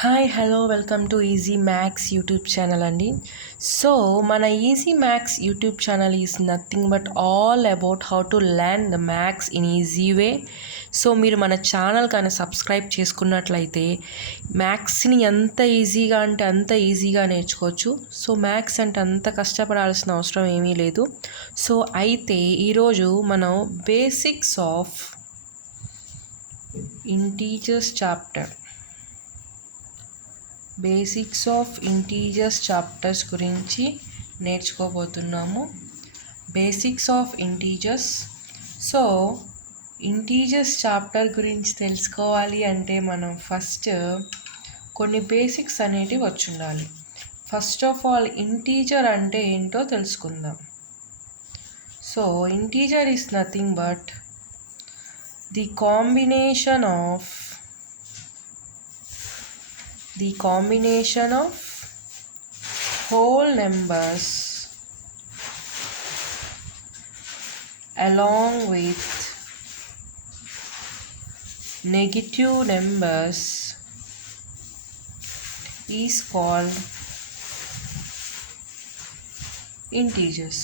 Hi hello welcome to easy maths YouTube channel అండి. So మన easy maths YouTube channel is nothing but all about how to learn the maths in easy way. So మీరు మన channel కానీ subscribe చేసుకున్నట్లయితే మ్యాథ్స్ని ఎంత ఈజీగా అంటే అంత ఈజీగా నేర్చుకోవచ్చు. సో మ్యాథ్స్ అంటే అంత కష్టపడాల్సిన అవసరం ఏమీ లేదు. సో అయితే ఈరోజు మనం బేసిక్స్ ఆఫ్ ఇంటీజర్స్ చాప్టర్స్ గురించి నేర్చుకోబోతున్నాము. Basics of integers. So integers chapter గురించి తెలుసుకోవాలి అంటే మనం ఫస్ట్ కొన్ని బేసిక్స్ అనేటివి వచ్చి ఉండాలి. ఫస్ట్ ఆఫ్ ఆల్ ఇంటీజర్ అంటే ఏంటో తెలుసుకుందాం. So integer is nothing but the combination of whole numbers along with negative numbers is called integers.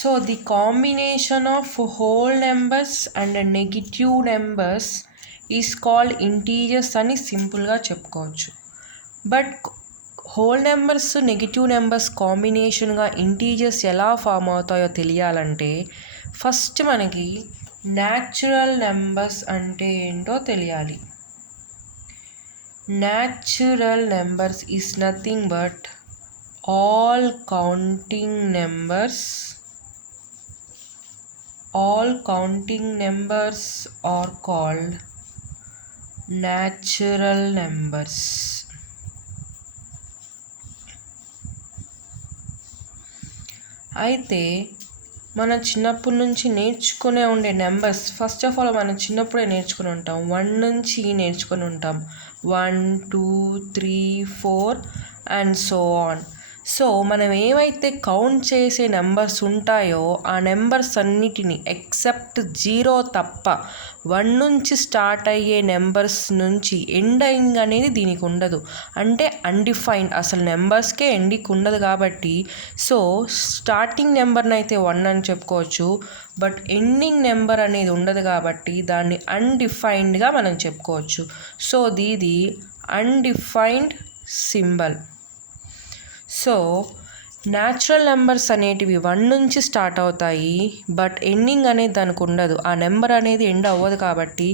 So the combination of whole numbers and negative numbers is called integers అని సింపుల్గా చెప్పుకోవచ్చు. But whole numbers negative numbers కాంబినేషన్గా integers ఎలా form అవుతాయో తెలియాలంటే first మనకి natural numbers అంటే ఏంటో తెలియాలి. Natural numbers is nothing but all counting numbers are called natural numbers. అయితే మన చిన్నప్పటి నుంచి నేర్చుకునే ఉండే నెంబర్స్ ఫస్ట్ ఆఫ్ ఆల్ మనం చిన్నప్పుడే నేర్చుకుని ఉంటాం. 1 నుంచి నేర్చుకుని ఉంటాం. 1 2 3 4 అండ్ సో ఆన్. సో మనం ఏవైతే కౌంట్ చేసే నెంబర్స్ ఉంటాయో ఆ నెంబర్స్ అన్నిటినీ ఎక్సెప్ట్ 0 తప్ప 1 నుంచి స్టార్ట్ అయ్యే నెంబర్స్ నుంచి ఎండింగ్ అనేది దీనికి ఉండదు. అంటే అన్డిఫైన్డ్, అసలు నెంబర్స్కే ఎండింగ్ ఉండదు కాబట్టి సో స్టార్టింగ్ నెంబర్ని అయితే 1 అని చెప్పుకోవచ్చు. బట్ ఎండింగ్ నెంబర్ అనేది ఉండదు కాబట్టి దాన్ని అన్డిఫైన్డ్గా మనం చెప్పుకోవచ్చు. సో ఇది undefined symbol. So natural numbers అనేటివి 1 నుంచి స్టార్ట్ అవుతాయి. బట్ ఎండింగ్ అనేది దానికి ఉండదు. ఆ నెంబర్ అనేది ఎండ్ అవ్వదు కాబట్టి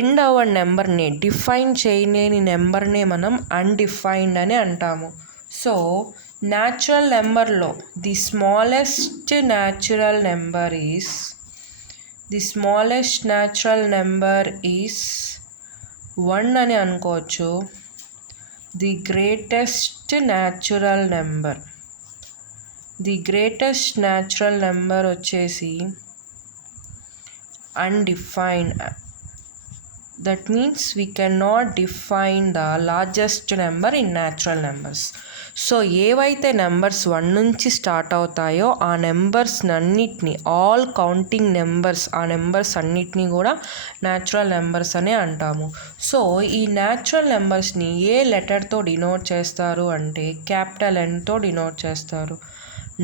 ఎండ్ అవ్వని నెంబర్ని, డిఫైన్ చేయలేని నెంబర్నే మనం అన్డిఫైన్డ్ అని అంటాము. సో న్యాచురల్ నెంబర్లో the smallest natural number is 1 అని అనుకోవచ్చు. ది గ్రేటెస్ట్ న్యాచురల్ నెంబర్ వచ్చేసి undefined. That means we can not define the largest number in natural numbers. So ఏవైతే నెంబర్స్ 1 నుంచి స్టార్ట్ అవుతాయో ఆ నెంబర్స్ అన్నిటినీ, ఆల్ కౌంటింగ్ నెంబర్స్, ఆ నెంబర్స్ అన్నిటినీ కూడా న్యాచురల్ నెంబర్స్ అనే అంటాము. సో ఈ న్యాచురల్ నెంబర్స్ని ఏ లెటర్తో డినోట్ చేస్తారు అంటే క్యాపిటల్ Nతో డినోట్ చేస్తారు.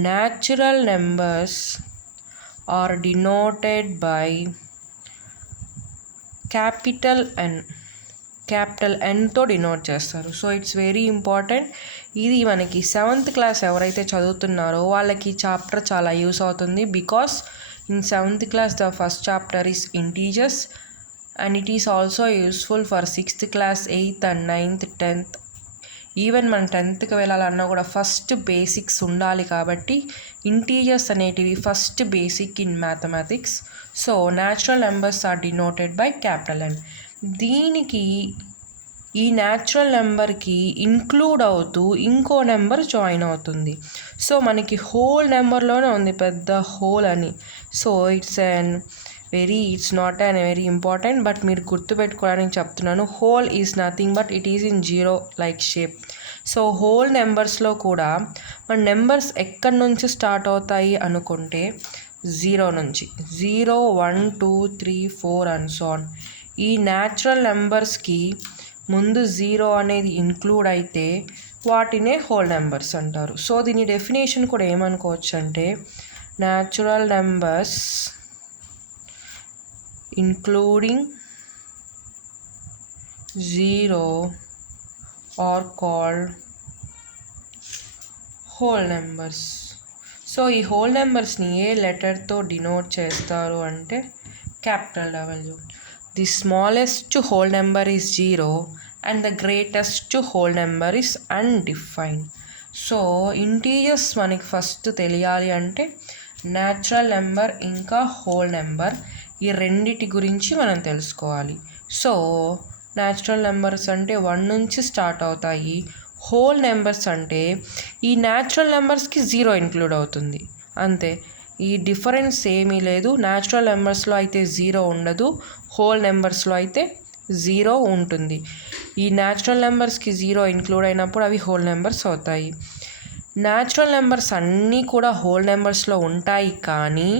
Natural numbers are denoted by capital Nతో డినోట్ చేస్తారు. So it's very important. ఇది మనకి 7th క్లాస్ ఎవరైతే చదువుతున్నారో వాళ్ళకి చాప్టర్ చాలా యూస్ అవుతుంది. Because in 7th class the first chapter is integers and it is also useful for 6th class, 8th and 9th 10th. Even మనం 10thకి వెళ్ళాలన్నా కూడా ఫస్ట్ బేసిక్స్ ఉండాలి కాబట్టి ఇంటీజర్స్ అనేటివి first basic in mathematics. So natural numbers are denoted by capital N. దీనికి ఈ natural నెంబర్కి include అవుతూ ఇంకో నెంబర్ జాయిన్ అవుతుంది. సో మనకి హోల్ నెంబర్లోనే ఉంది పెద్ద హోల్ అని. So it's not an very important, but మీరు గుర్తుపెట్టుకోవడానికి చెప్తున్నాను. Hole is nothing but it is in 0 like shape. So whole నెంబర్స్లో కూడా మన నెంబర్స్ ఎక్కడి నుంచి స్టార్ట్ అవుతాయి అనుకుంటే 0 నుంచి 0 1 2 3 4 అండ్ సో ఆన్. ఈ న్యాచురల్ నెంబర్స్కి ముందు 0 అనేది ఇంక్లూడ్ అయితే వాటినే హోల్ నెంబర్స్ అంటారు. సో దీని డెఫినేషన్ కూడా ఏమనుకోవచ్చు అంటే natural numbers including 0 are called whole numbers. So ఈ హోల్ నెంబర్స్ని ఏ లెటర్తో డినోట్ చేస్తారు అంటే capital W. The smallest whole number is 0 and the greatest whole number is undefined. So integers మనకి ఫస్ట్ తెలియాలి అంటే న్యాచురల్ నెంబర్ ఇంకా హోల్ నెంబర్ ఈ రెండిటి గురించి మనం తెలుసుకోవాలి. సో న్యాచురల్ నెంబర్స్ అంటే 1 నుంచి స్టార్ట్ అవుతాయి. హోల్ నెంబర్స్ అంటే ఈ న్యాచురల్ నెంబర్స్కి 0 ఇంక్లూడ్ అవుతుంది అంతే. ఈ డిఫరెన్స్ ఏమీ లేదు. న్యాచురల్ నెంబర్స్లో అయితే 0 ఉండదు, హోల్ నెంబర్స్లో అయితే 0 ఉంటుంది. ఈ న్యాచురల్ నెంబర్స్కి 0 ఇంక్లూడ్ అయినప్పుడు అవి హోల్ నెంబర్స్ అవుతాయి. న్యాచురల్ నెంబర్స్ అన్నీ కూడా హోల్ నెంబర్స్లో ఉంటాయి, కానీ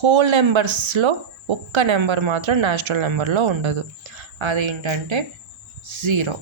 హోల్ నెంబర్స్లో ఒక్క నెంబర్ మాత్రం న్యాచురల్ నెంబర్లో ఉండదు. అదేంటంటే 0.